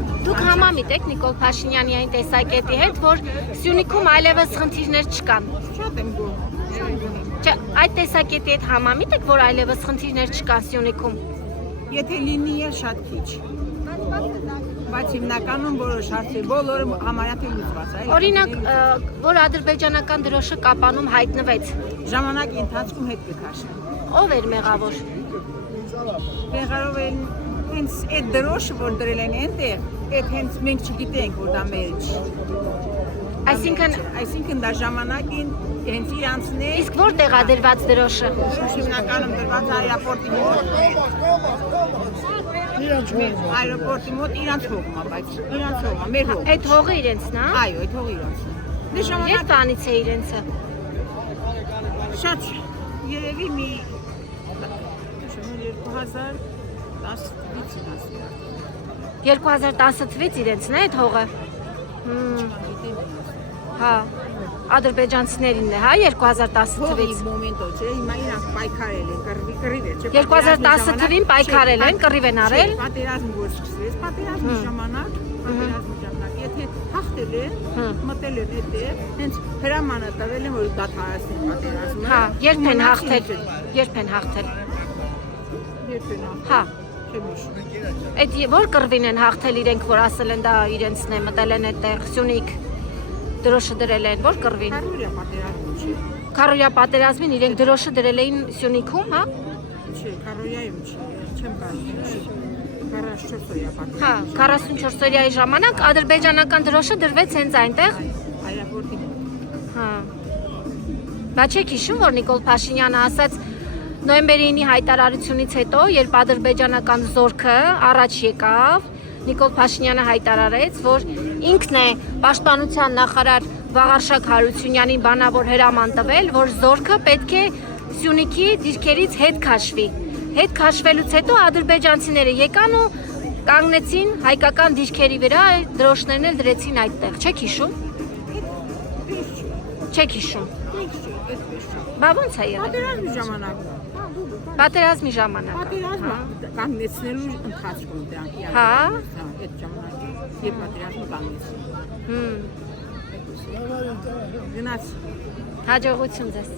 Դուք համամիտ եք Նիկոլ Փաշինյանի այն տեսակետի հետ, որ Սյունիքում այլևս խնդիրներ չկան։ Շատ եմ գոհ։ Այդ տեսակետի հետ համամիտ եք, որ այլևս խնդիրներ չկան Սյունիքում։ Եթե լինի է շատ քիչ։ Բայց հիմնականում որոշ հարցեր բոլորը համարյա լուծված է։ Օրինակ, որ ադրբեջանական դրոշը Կապանում հայտնվեց։ Ժամանակի ընթացքում հետ կքաշեն։ Ով էր մեղավոր։ Մեղարով են հենց այդ դրոշը, որ դրել են այնտեղ, այդ հենց մենք չգիտենք, որ դա մեր չի։ Այսինքն դա ժամանակին հենց իրանցն է։ Իսկ որտեղ է դրված դրոշը։ Հիմնականում դրված այրապորտի մոտ։ Այրապորտի մոտ իրանց հողում է, բայց իրանց հողը, մեր հողը։ Այդ հողը իրենցն է։ Այո, այդ հողը իրանցն է։ Դե ժամանակ Երբ տանից է իրենցը։ Շատ երևի մի 2010 թվականից իրենցն է այդ հողը։ Հա, ադրբեջանցիներինն է, հա, 2010 թվականից։ Մոմենտո չէ, հիմա իրանք պայքարել են, կռիվ է, չէ։ 2010 թվականին պայքարել են, կռիվ են արել։ Պատերազմը որ սկսվեց, պատերազմի ժամանակ, եթե հաղթել են, մտել են այդտեղ, հենց հրամանը տվել են, որ դադարեցնեն պատերազմը։ Հա, երբ են հաղթել։ Երբ են հաղթել։ Հա։ Այդ որ կռվին են հաղթել իրենք, որ ասել են դա իրենցն է, մտել են այդտեղ Սյունիք, դրոշը դրել են, որ կռվին։ Քարորիա պատերազմին իրենք դրոշը դրել էին Սյունիքում, հա։ Չէ, Քարորիայում չի, չեմ կարծում։ 44 օրյա պատերազմ։ Հա, 44 օրյայի ժամանակ ադրբեջանական դրոշը դրվեց հենց այնտեղ։ Այրապորտի։ Հա։ Բայց չեք հիշում, որ Նիկոլ Փաշինյանը ասաց նոյեմբերի 9-ի հայտարարությունից հետո, երբ ադրբեջանական զորքը առաջ եկավ, Նիկոլ Փաշինյանը հայտարարեց, որ ինքն է պաշտպանության նախարար Վաղարշակ Հարությունյանին բանավոր հրաման տվել, որ զորքը պետք է Սյունիքի դիրքերից հետ քաշվի։ Հետ քաշվելուց հետո ադրբեջանցիները եկան ու կանգնեցին հայկական դիրքերի վրա, դրոշներն էլ դրեցին այդտեղ։ Չեք հիշում։ Չեք հիշում։ Բա ոնց է եղել։ Պատերազմի ժամանակ։ Պատերազմի ժամանակ։ Պատերազմը կանգնեցնելու ընթացքում դրանք։ Հա։ Այդ ժամանակ երբ պատերազմը կանգնեցին։ Գնաց։ Հաջողություն ձեզ։